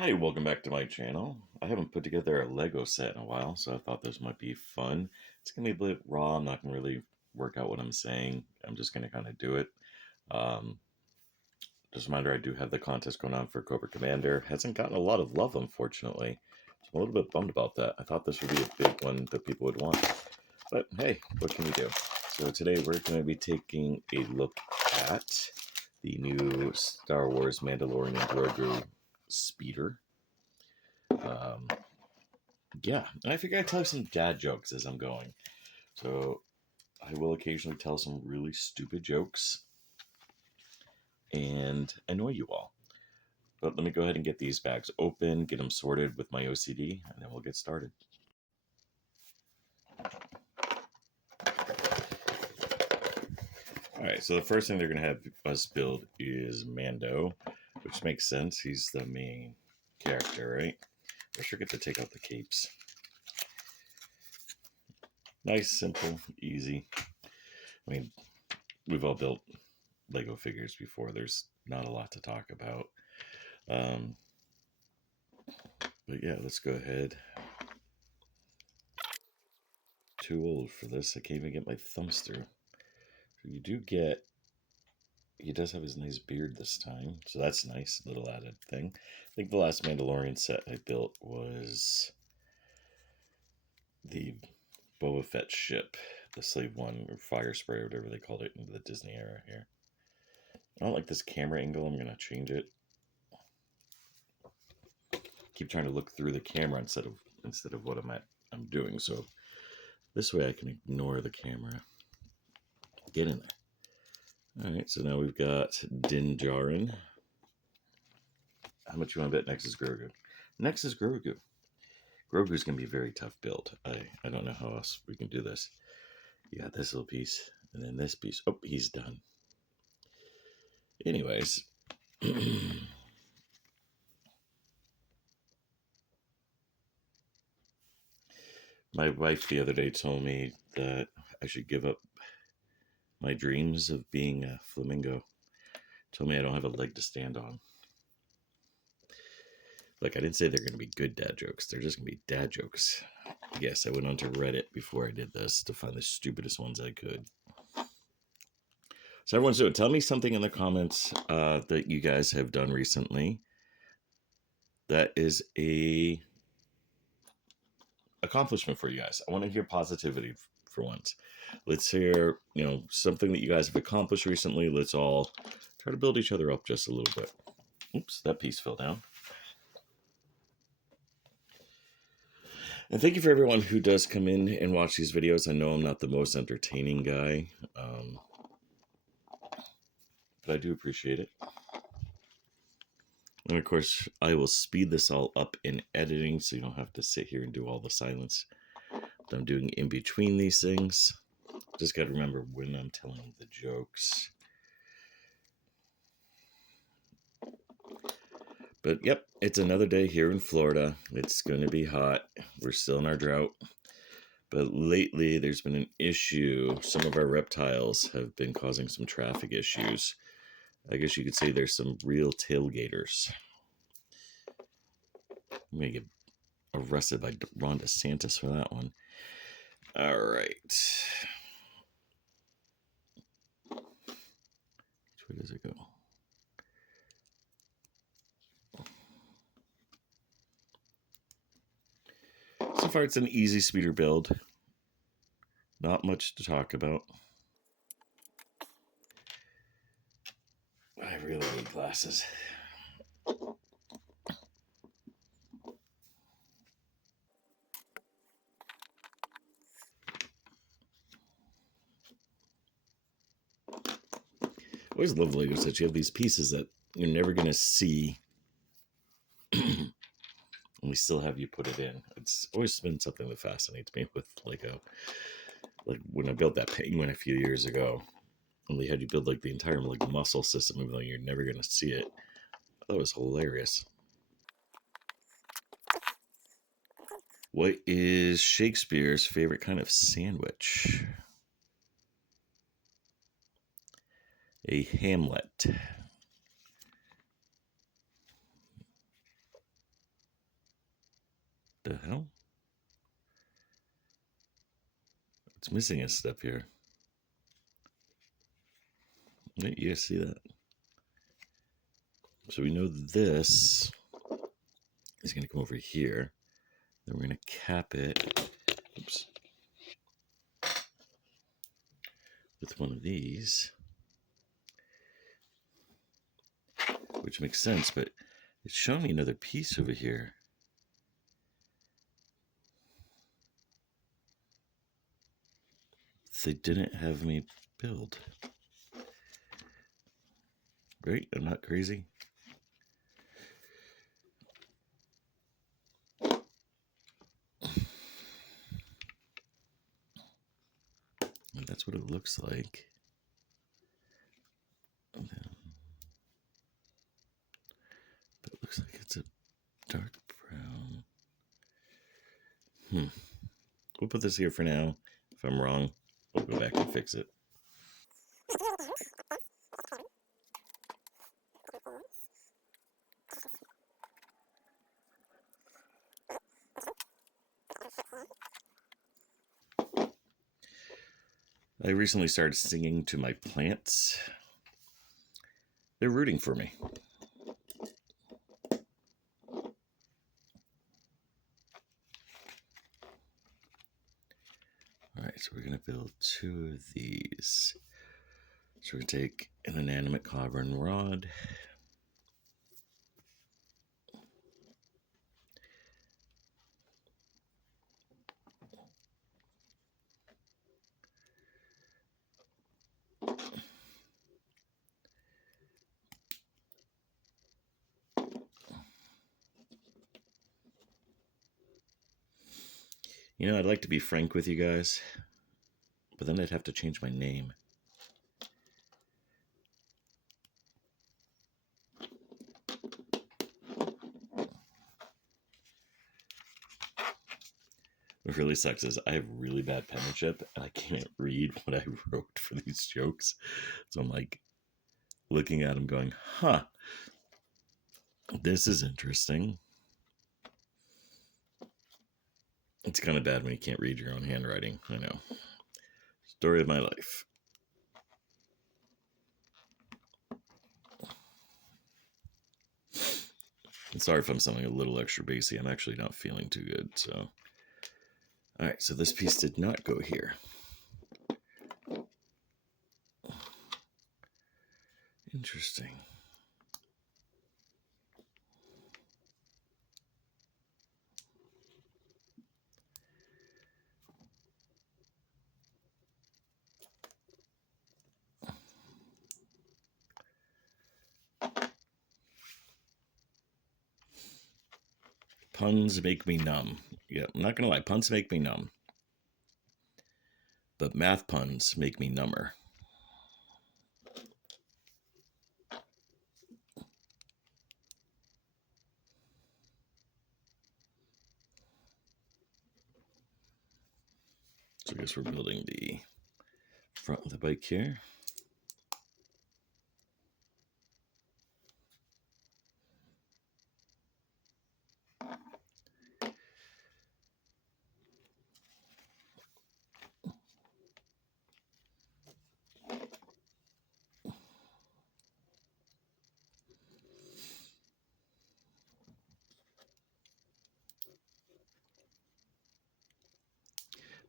Hi, welcome back to my channel. I haven't put together a Lego set in a while, so I thought this might be fun. It's going to be a bit raw. I'm not going to really work out what I'm saying. I'm just going to kind of do it. Um, just a reminder, I do have the contest going on for Cobra Commander. Hasn't gotten a lot of love, unfortunately. So I'm a little bit bummed about that. I thought this would be a big one that people would want. But hey, what can you do? So today we're going to be taking a look at the new Star Wars Mandalorian and Grogu speeder. Um, yeah, and I figure I'd tell some dad jokes as I'm going. So I will occasionally tell some really stupid jokes and annoy you all. But let me go ahead and get these bags open, get them sorted with my OCD, and then we'll get started. Alright, so the first thing they're going to have us build is Mando, which makes sense. He's the main character, right? I forget to take out the capes. Nice, simple, easy. I mean, we've all built Lego figures before. There's not a lot to talk about. But yeah, let's go ahead. Too old for this. I can't even get my thumbs through. So you do get. He does have his nice beard this time, so that's nice. Little added thing. I think the last Mandalorian set I built was the Boba Fett ship, the Slave One or Fire Spray or whatever they called it in the Disney era here. I don't like this camera angle. I'm gonna change it. Keep trying to look through the camera instead of what I'm doing. So this way I can ignore the camera. Get in there. All right, so now we've got Din Djarin. How much you want to bet next is Grogu? Next is Grogu. Grogu's going to be a very tough build. I don't know how else we can do this. You got this little piece, and then this piece. Oh, he's done. Anyways. My wife the other day told me that I should give up my dreams of being a flamingo. Told me I don't have a leg to stand on. Like, I didn't say they're going to be good dad jokes. They're just going to be dad jokes. Yes, I went onto Reddit before I did this to find the stupidest ones I could. So everyone's doing. Tell me something in the comments that you guys have done recently that is a accomplishment for you guys. I want to hear positivity for once. Let's hear, something that you guys have accomplished recently. Let's all try to build each other up just a little bit. Oops, that piece fell down. And thank you for everyone who does come in and watch these videos. I know I'm not the most entertaining guy, but I do appreciate it. And of course, I will speed this all up in editing so you don't have to sit here and do all the silence that I'm doing in between these things. Just got to remember when I'm telling the jokes. But yep, it's another day here in Florida. It's going to be hot. We're still in our drought. But lately, there's been an issue. Some of our reptiles have been causing some traffic issues. I guess you could say there's some real tailgaters. I'm going to get arrested by Ron DeSantis for that one. All right. Which way does it go? So far, it's an easy speeder build. Not much to talk about. I really need glasses. I always love Legos that you have these pieces that you're never going to see and we still have you put it in. It's always been something that fascinates me with Lego. Like when I built that penguin a few years ago, and they had you build like the entire like muscle system, even though you're never going to see it. That was hilarious. What is Shakespeare's favorite kind of sandwich? A Hamlet. The hell? It's missing a step here. You guys see that? So we know this is going to come over here. Then we're going to cap it. Oops. With one of these. Which makes sense, but it's showing me another piece over here. They didn't have me build. Right? I'm not crazy. And that's what it looks like. But it looks like it's a dark brown. We'll put this here for now. If I'm wrong, we'll go back and fix it. I recently started singing to my plants. They're rooting for me. Alright, so we're going to build 2 of these. So we're going to take an inanimate cavern rod. You know, I'd like to be frank with you guys, but then I'd have to change my name. What really sucks is I have really bad penmanship and I can't read what I wrote for these jokes. So I'm like looking at them going, huh, this is interesting. It's kind of bad when you can't read your own handwriting. I know. Story of my life. I'm sorry if I'm sounding a little extra bassy. I'm actually not feeling too good. So, all right. So this piece did not go here. Interesting. Puns make me numb. Yeah, I'm not gonna lie. Puns make me numb. But math puns make me number. So I guess we're building the front of the bike here.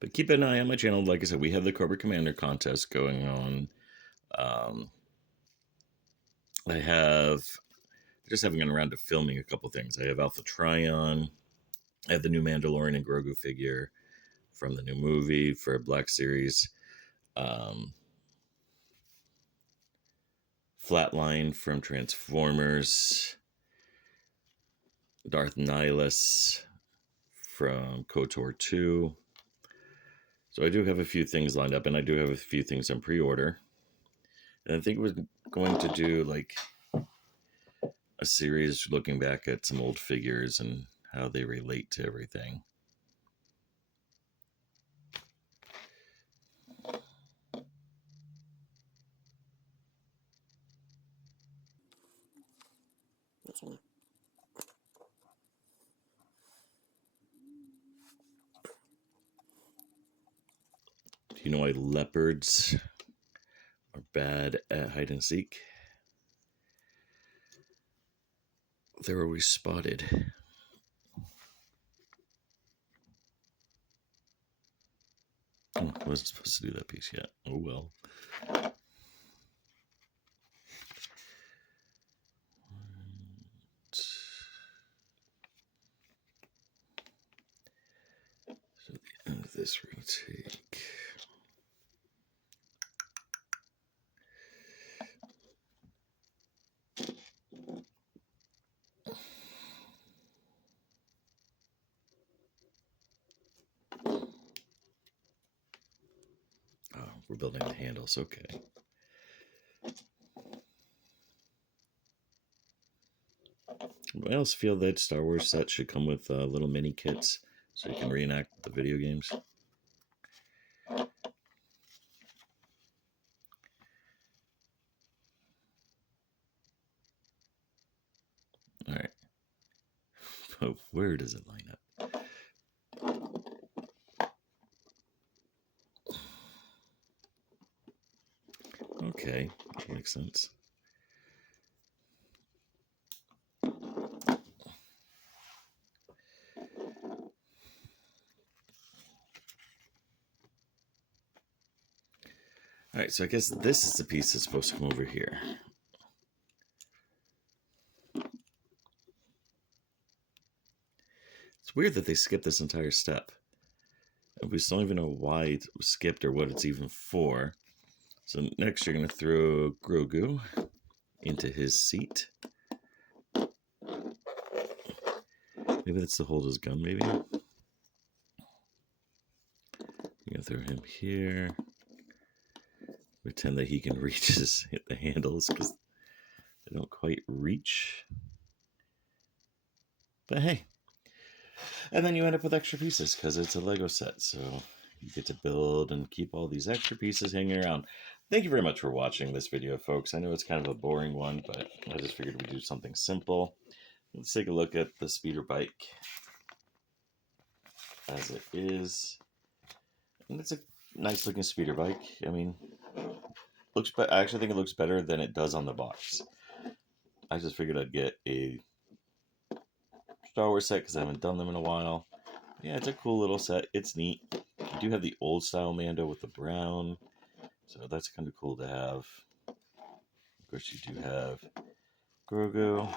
But keep an eye on my channel. Like I said, we have the Cobra Commander contest going on. I have just having gone around to filming a couple things. I have Alpha Trion. I have the new Mandalorian and Grogu figure from the new movie for Black Series. Flatline from Transformers. Darth Nihilus from KOTOR 2. So I do have a few things lined up, and I do have a few things on pre-order. And I think we're going to do like a series looking back at some old figures and how they relate to everything. you know why leopards are bad at hide and seek? They're always spotted. Oh, I wasn't supposed to do that piece yet. Oh well. So the end of this we're going to take. Oh, we're building the handles. Okay. I also feel that Star Wars sets should come with little mini kits so you can reenact the video games. All right. But where does it line up? Okay, that makes sense. All right, so I guess this is the piece that's supposed to come over here. It's weird that they skipped this entire step. We still don't even know why it was skipped or what it's even for. So next you're going to throw Grogu into his seat. Maybe that's to hold his gun, maybe? You're going to throw him here. Pretend that he can reach hit the handles because they don't quite reach. But hey. And then you end up with extra pieces because it's a Lego set. So you get to build and keep all these extra pieces hanging around. Thank you very much for watching this video, folks. I know it's kind of a boring one, but I just figured we'd do something simple. Let's take a look at the speeder bike as it is. And it's a nice looking speeder bike. I mean, I actually think it looks better than it does on the box. I just figured I'd get a Star Wars set because I haven't done them in a while. Yeah, it's a cool little set. It's neat. You do have the old style Mando with the brown, so that's kind of cool to have. Of course, you do have Grogu.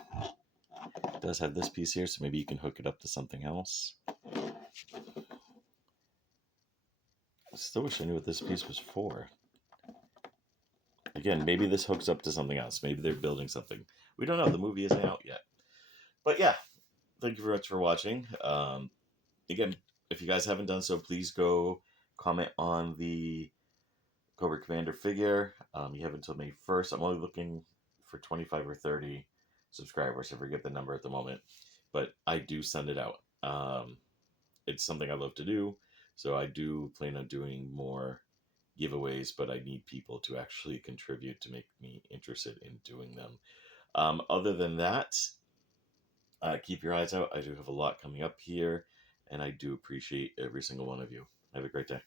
It does have this piece here, so maybe you can hook it up to something else. I still wish I knew what this piece was for. Again, maybe this hooks up to something else. Maybe they're building something. We don't know. The movie isn't out yet. But yeah, thank you very much for watching. Again, if you guys haven't done so, please go comment on the Cobra Commander figure. You have until May 1st. I'm only looking for 25 or 30 subscribers. I forget the number at the moment. But I do send it out. It's something I love to do. So I do plan on doing more giveaways, but I need people to actually contribute to make me interested in doing them. Other than that, keep your eyes out. I do have a lot coming up here, and I do appreciate every single one of you. Have a great day.